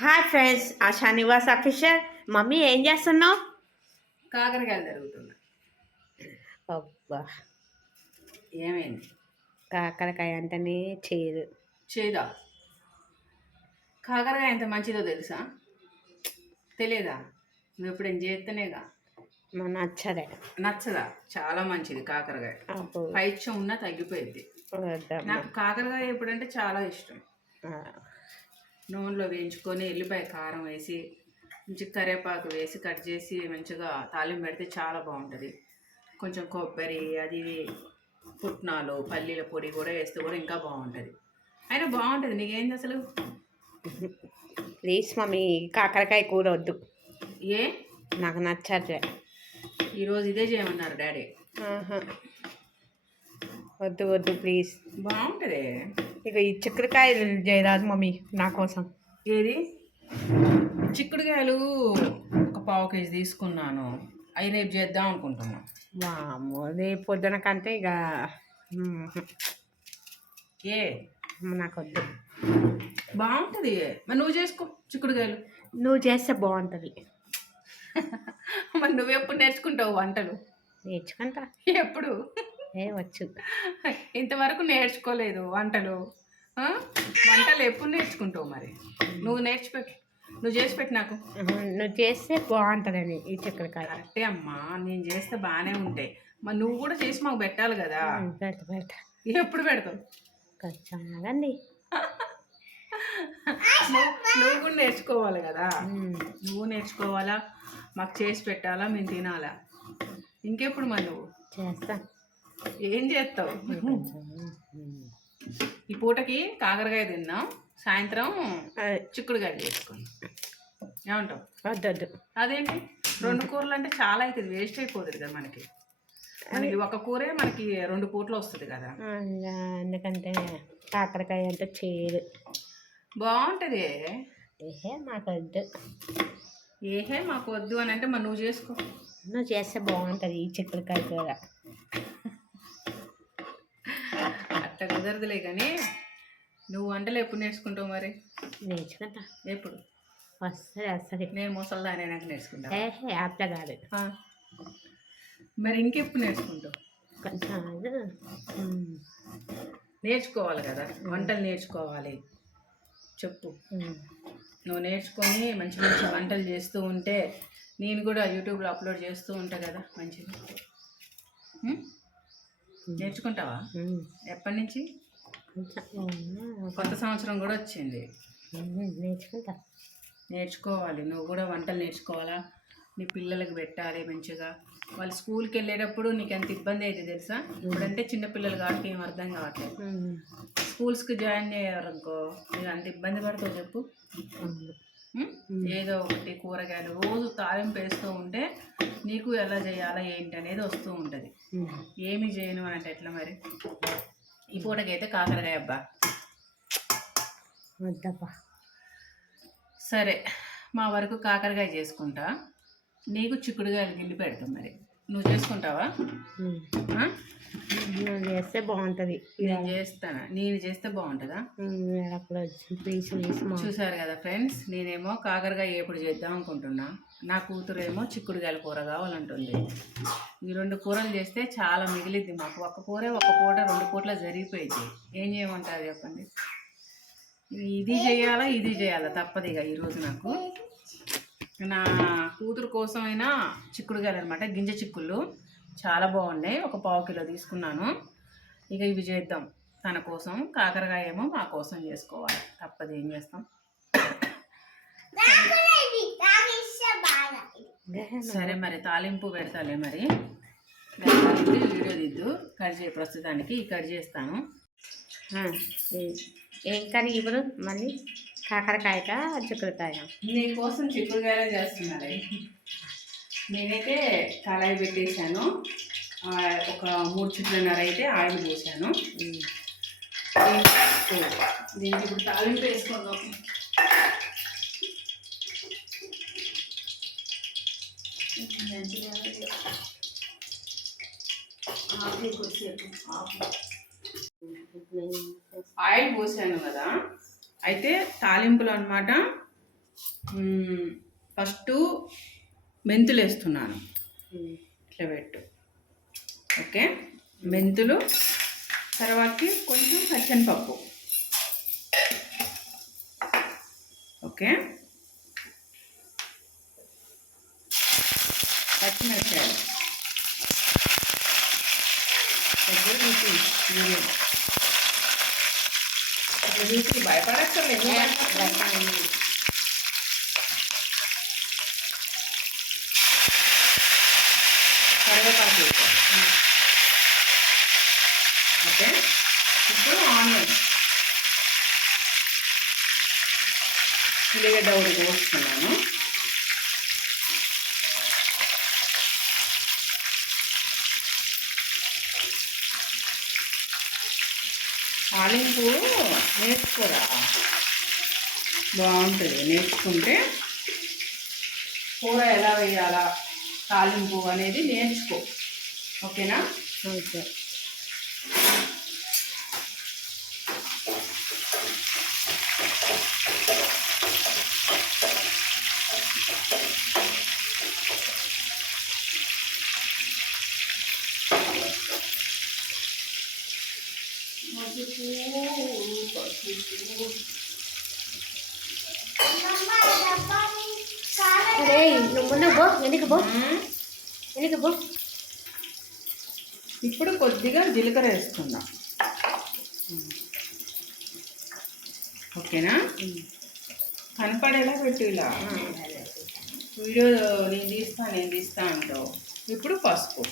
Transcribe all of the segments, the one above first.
Hi friends, ASHA Nivas official. Mummy ఏం చేస్తున్నావు? కాకరకాయలు జరుగుతున్నా. అబ్బా, ఏమైంది? కాకరకాయ అంటేనే చేయదు. చేదా? కాకరకాయ ఎంత మంచిదో తెలుసా? తెలియదా? నువ్వు ఎప్పుడేం చేస్తేనేగా. నచ్చదే. నచ్చదా? చాలా మంచిది కాకరకాయ. పైత్యం ఉన్నా తగ్గిపోయింది. నాకు కాకరకాయ ఎప్పుడంటే చాలా ఇష్టం. నూనెలో వేయించుకొని ఎల్లిపాయ కారం వేసి మంచి కరివేపాకు వేసి కట్ చేసి మంచిగా తాలింపు పెడితే చాలా బాగుంటుంది. కొంచెం కొబ్బరి అది పుట్నాలు పల్లీల పొడి కూడా వేస్తే కూడా ఇంకా బాగుంటుంది. అయినా బాగుంటుంది. నీకేంది అసలు? ప్లీజ్ మమ్మీ, కాకరకాయ కూర వద్దు. ఏ? నాకు నచ్చట్లే. ఈరోజు ఇదే చేయమన్నారు డాడీ. వద్దు వద్దు ప్లీజ్. బాగుంటుంది. ఇక ఈ చిక్కుడుకాయలు చేయరాదు మమ్మీ నా కోసం. ఏది? చిక్కుడుకాయలు ఒక 1/2 కేజీ తీసుకున్నాను. అవి రేపు చేద్దాం అనుకుంటున్నాను. వామ్మో, రేపు పొద్దున కంటే ఇక ఏ నాకు వద్దు. బాగుంటుంది. మరి నువ్వు చేసుకో చిక్కుడుకాయలు. నువ్వు చేస్తే బాగుంటుంది. మరి నువ్వు ఎప్పుడు నేర్చుకుంటావు వంటలు? నేర్చుకుంటా. ఎప్పుడు? వచ్చు. ఇంతవరకు నేర్చుకోలేదు వంటలు. వంటలు ఎప్పుడు నేర్చుకుంటావు? మరి నువ్వు నువ్వు చేసి పెట్టు నాకు. నువ్వు చేస్తే బాగుంటుందని ఈ చిక్కుడుకాయ. అంటే అమ్మా, నేను చేస్తే బాగానే ఉంటాయి. మరి నువ్వు కూడా చేసి మాకు పెట్టాలి కదా. పెడతా. ఎప్పుడు పెడతావు? కొంచెం ఆగండి. నువ్వు కూడా నేర్చుకోవాలి కదా. నువ్వు నేర్చుకోవాలా, మాకు చేసి పెట్టాలా, మేము తినాలా. ఇంకెప్పుడు మరి నువ్వు? చేస్తా. ఏం చేస్తావు? ఈ పూటకి కాకరకాయ తిన్నాం, సాయంత్రం చిక్కుడుకాయ చేసుకుని ఏమంటావు? వద్దొద్దు. అదేంటి 2 కూరలు అంటే చాలా అవుతుంది, వేస్ట్ అయిపోతుంది కదా మనకి. మనకి ఒక కూరే మనకి 2 పూటలు వస్తుంది కదా. ఎందుకంటే కాకరకాయ అంటే చేయదు. బాగుంటుంది. మాకు వద్దు. మాకు వద్దు అని అంటే మరి నువ్వు చేసుకో. నువ్వు చేస్తే బాగుంటుంది ఈ చిక్కుడుకాయ కూర. అట్లా కుదరదులే. కానీ నువ్వు వంటలు ఎప్పుడు నేర్చుకుంటావు మరి? నేర్చుకుంటా. ఎప్పుడు వస్తుంది? నేను ముసలిదాని అయినాక నేర్చుకుంటా. అట్లా కాదు. మరి ఇంకెప్పుడు నేర్చుకుంటావు? కొంచెం నేర్చుకోవాలి కదా, వంటలు నేర్చుకోవాలి. చెప్పు. నువ్వు నేర్చుకొని మంచి మంచి వంటలు చేస్తూ ఉంటే నేను కూడా యూట్యూబ్లో అప్లోడ్ చేస్తూ ఉంటా కదా మంచిగా. నేర్చుకుంటావా? ఎప్పటి నుంచి? కొత్త సంవత్సరం కూడా వచ్చింది. నేర్చుకుంటా. నేర్చుకోవాలి. నువ్వు కూడా వంటలు నేర్చుకోవాలా, నీ పిల్లలకు పెట్టాలి మంచిగా. వాళ్ళు స్కూల్కి వెళ్ళేటప్పుడు నీకు ఎంత ఇబ్బంది అయితే తెలుసా? ఇప్పుడంటే చిన్నపిల్లలు కాబట్టి ఏం అర్థం కావట్లేదు. స్కూల్స్కి జాయిన్ అయ్యారనుకో నీకు అంత ఇబ్బంది పడుతుందో చెప్పు. ఏదో ఒకటి కూరగాయలు రోజు తాలింపు వేస్తూ ఉంటే నీకు ఎలా చేయాలా ఏంటి అనేది వస్తూ ఉంటుంది. ఏమి చేయను అని అంటే ఎట్లా మరి? ఈ పూటకైతే కాకరకాయ అబ్బా. సరే, మా వరకు కాకరకాయ చేసుకుంటా, నీకు చిక్కుడుకాయలు గిల్లి పెడతాం. మరి నువ్వు చేసుకుంటావా? నేను చేస్తే బాగుంటుంది. నేను చేస్తే బాగుంటుందా? చూసారు కదా ఫ్రెండ్స్, నేనేమో కాకరకాయ ఎప్పుడు చేద్దాం అనుకుంటున్నా, నా కూతురు ఏమో చిక్కుడుకాయల కూర కావాలంటుంది. ఈ 2 కూరలు చేస్తే చాలా మిగిలిద్ది మాకు. ఒక పూట 2 పూటలో జరిగిపోయింది. ఏం చేయమంటారు చెప్పండి? ఇది చేయాలా తప్పదు ఇక. ఈరోజు నాకు నా కూతురు కోసమైనా చిక్కుడుకాయలు అనమాట, గింజ చిక్కుళ్ళు చాలా బాగున్నాయి. ఒక 1/2 కిలో తీసుకున్నాను. ఇక ఇవి చేద్దాం తన కోసం. కాకరకాయ ఏమో మా కోసం చేసుకోవాలి, తప్పదు. ఏం చేస్తాం? సరే మరి తాలింపు పెడతాలే. మరి వీడియో దిద్దు, కట్ చేయి. ప్రస్తుతానికి కట్ చేస్తాను. ఏం కర్రీ ఇప్పుడు మళ్ళీ? కాకరకాయ చిక్కుడుకాయ? నీకోసం చిక్కుడుకాయలే చేస్తున్నారే. నేనైతే కళాయి పెట్టేశాను. ఒక 3 చుట్లన్నర అయితే ఆయిల్ పోసాను. దీనికి ఇప్పుడు తాలింపు వేసుకుందాం. ఆయిల్ పోసాను కదా, అయితే తాలింపులు అనమాట ఫస్ట్ మెంతులు వేస్తున్నాను. ఇట్లా పెట్టు. ఓకే, మెంతులు, తర్వాతకి కొంచెం పచ్చనిపప్పు. ఓకే, పచ్చిమిరపకాయలు చూసి భయపడక్కర్లేదు. కరివేపాకు. ఓకే, ఇప్పుడు ఆనియన్, ఉల్లిగడ్డ ఒకటి కోసుకున్నాను. తాలింపు నేర్చుకోరా, బాగుంటుంది. నేర్చుకుంటే కూర ఎలా వేయాలా, తాలింపు అనేది నేర్చుకో. ఓకేనా? ఓకే. నువ్వు ముందుకు పో, వెనక్కి పో. ఇప్పుడు కొద్దిగా జీలకర్ర వేసుకుందాం. ఓకేనా? కనపడేలా పెట్టు. ఇలా వీడియో నేను తీస్తా అంటావు. ఇప్పుడు పసుపు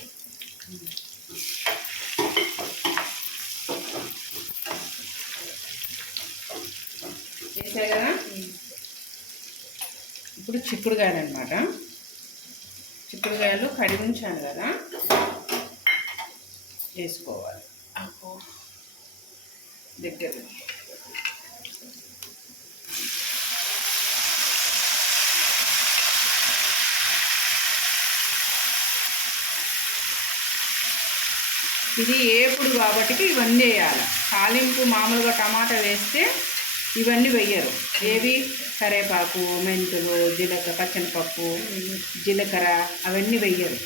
వేసా కదా. ఇప్పుడు చిక్కుడుకాయలు అనమాట. చిక్కుడుకాయలు కడిగి ఉంచాను కదా, వేసుకోవాలి. దగ్గర ఇది ఏపుడు కాబట్టి ఇవన్నీ వేయాలి. తాలింపు మామూలుగా టమాటా వేస్తే ఇవన్నీ వెయ్యరు. ఏవి? కరివేపాకు, మెంతులు, జీలకర్ర, పచ్చనిపప్పు, జీలకర్ర అవన్నీ వెయ్యరు.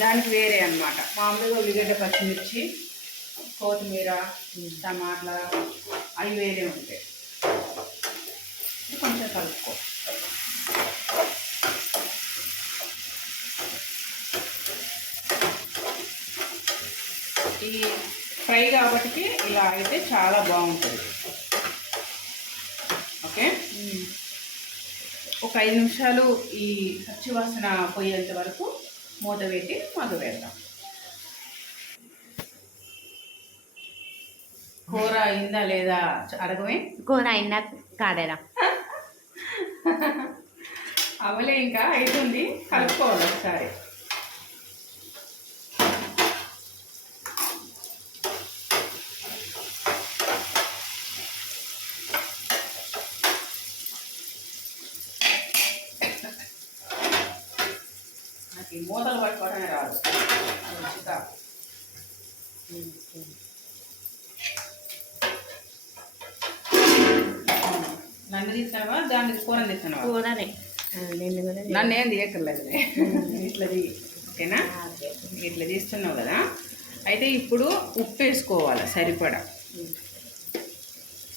దానికి వేరే అన్నమాట. మామూలుగా ఉల్లిగడ్డ, పచ్చిమిర్చి, కొత్తిమీర, టమాటా అవి వేరే ఉంటాయి. కొంచెం కలుపుకో. ఈ ఫ్రై కాబట్టి ఇలా అయితే చాలా బాగుంటుంది. ఓకే, ఒక 5 నిమిషాలు ఈ పచ్చివాసన పోయేంత వరకు మూత పెట్టి మగ్గబెడదాం. కూర అయిందా లేదా అడగమే. కూర అయిందా కాడేరా? అవలే, ఇంకా అవుతుంది. కలుపుకోవాలి ఒకసారి. నాకు ఈ మూతలు పట్టుకోవడమే రాదు. నన్ను తీస్తావా, దాన్ని కూరని తీస్తున్నావా? కూరనే. నన్ను ఏం తీయక్కర్లేదులే. ఇట్లా తీ. ఓకేనా? ఇట్లా తీస్తున్నావు కదా. అయితే ఇప్పుడు ఉప్పు వేసుకోవాలి సరిపడా.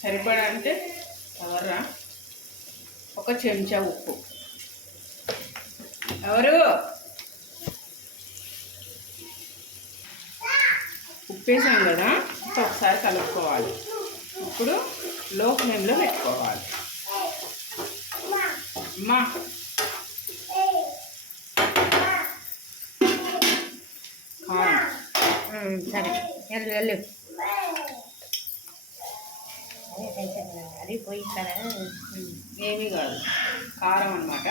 సరిపడా అంటే ఎవర్రా? 1 చెంచా ఉప్పు. ఎవరు? ఉప్పు వేసాం కదా, ఒకసారి కలుపుకోవాలి. ఇప్పుడు లో ఫ్లేమ్లో పెట్టుకోవాలి. అమ్మా, సరే వెళ్ళు. అది పోయి కదా, ఏమీ కాదు. కారం అన్నమాట.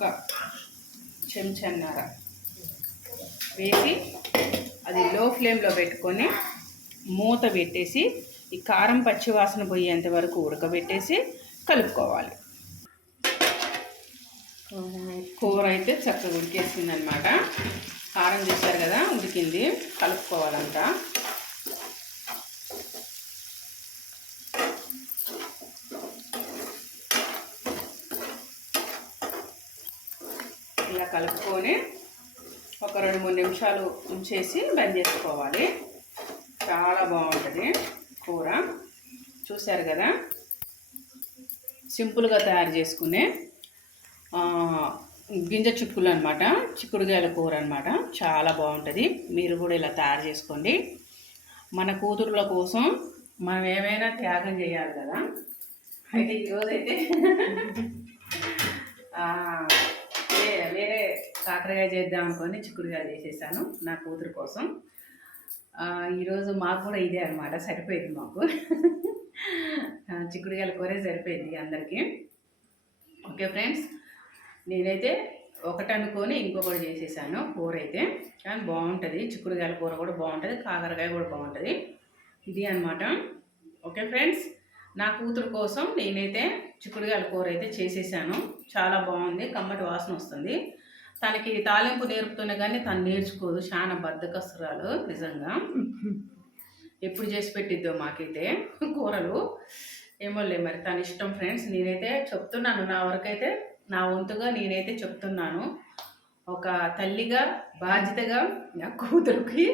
1 చెంచాన్నర వేసి అది లో ఫ్లేమ్లో పెట్టుకొని మూత పెట్టేసి ఈ కారం పచ్చివాసన పోయేంత వరకు ఉడకబెట్టేసి కలుపుకోవాలి. కూర అయితే చక్కగా ఉడికేసింది అనమాట. కారం చేశారు కదా, ఉడికింది. కలుపుకోవాలంట. ఇలా కలుపుకొని ఒక 2-3 నిమిషాలు ఉంచేసి బంద్ చేసుకోవాలి. చాలా బాగుంటుంది కూర. చూశారు కదా, సింపుల్గా తయారు చేసుకునే గింజ చిక్కులు అనమాట, చిక్కుడుగాయల కూర అనమాట. చాలా బాగుంటుంది. మీరు కూడా ఇలా తయారు చేసుకోండి. మన కూతురుల కోసం మనం ఏమైనా త్యాగం చేయాలి కదా. అయితే ఈరోజైతే వేరే కాకరకాయ చేద్దాం అనుకొని చిక్కుడుకాయ చేసేసాను నా కూతురు కోసం. ఈరోజు మాకు కూడా ఇదే అనమాట, సరిపోయింది మాకు. చిక్కుడుకాయల కూరే సరిపోయింది అందరికీ. ఓకే ఫ్రెండ్స్, నేనైతే ఒకటి అనుకొని ఇంకొకటి చేసేసాను కూర అయితే. కానీ బాగుంటుంది, చిక్కుడుకాయల కూర కూడా బాగుంటుంది, కాకరకాయ కూడా బాగుంటుంది. ఇది అనమాట. ఓకే ఫ్రెండ్స్, నా కూతురు కోసం నేనైతే చిక్కుడుకాయల కూర అయితే చేసేసాను. చాలా బాగుంది, కమ్మటి వాసన వస్తుంది. తనకి తాలింపు నేర్పుతున్నా కానీ తను నేర్చుకోదు, చాలా బద్ధకస్తురాలు నిజంగా. ఎప్పుడు చేసి పెట్టిద్దో మాకైతే కూరలు, ఏమోలే మరి తన ఇష్టం ఫ్రెండ్స్. నేనైతే చెప్తున్నాను, నా వరకైతే నా వంతుగా నేనైతే చెప్తున్నాను. ఒక తల్లిగా బాధ్యతగా నా కూతురికి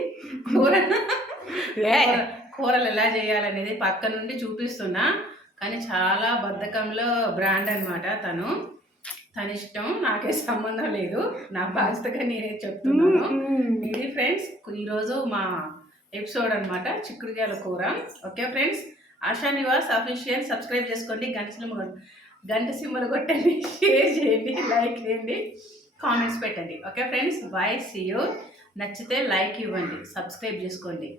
కూరలు ఎలా చేయాలనేది పక్క నుండి చూపిస్తున్నా. కానీ చాలా బద్ధకంలో బ్రాండ్ అనమాట తన ఇష్టం, నాకే సంబంధం లేదు. నా బాధ్యతగా నేనే చెప్తున్నాను. ఇది ఫ్రెండ్స్ ఈరోజు మా ఎపిసోడ్ అనమాట, చిక్కుడుకాయల కూర. Okay friends, ASHA Nivas official subscribe చేసుకోండి, గంట సింబల్ కొట్టండి, షేర్ చేయండి, లైక్ చేయండి, కామెంట్స్ పెట్టండి. Okay friends, bye, see you. నచ్చితే లైక్ ఇవ్వండి, సబ్స్క్రైబ్ చేసుకోండి,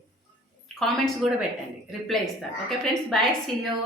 కామెంట్స్ కూడా పెట్టండి, రిప్లై ఇస్తాను. Okay friends, bye, see you.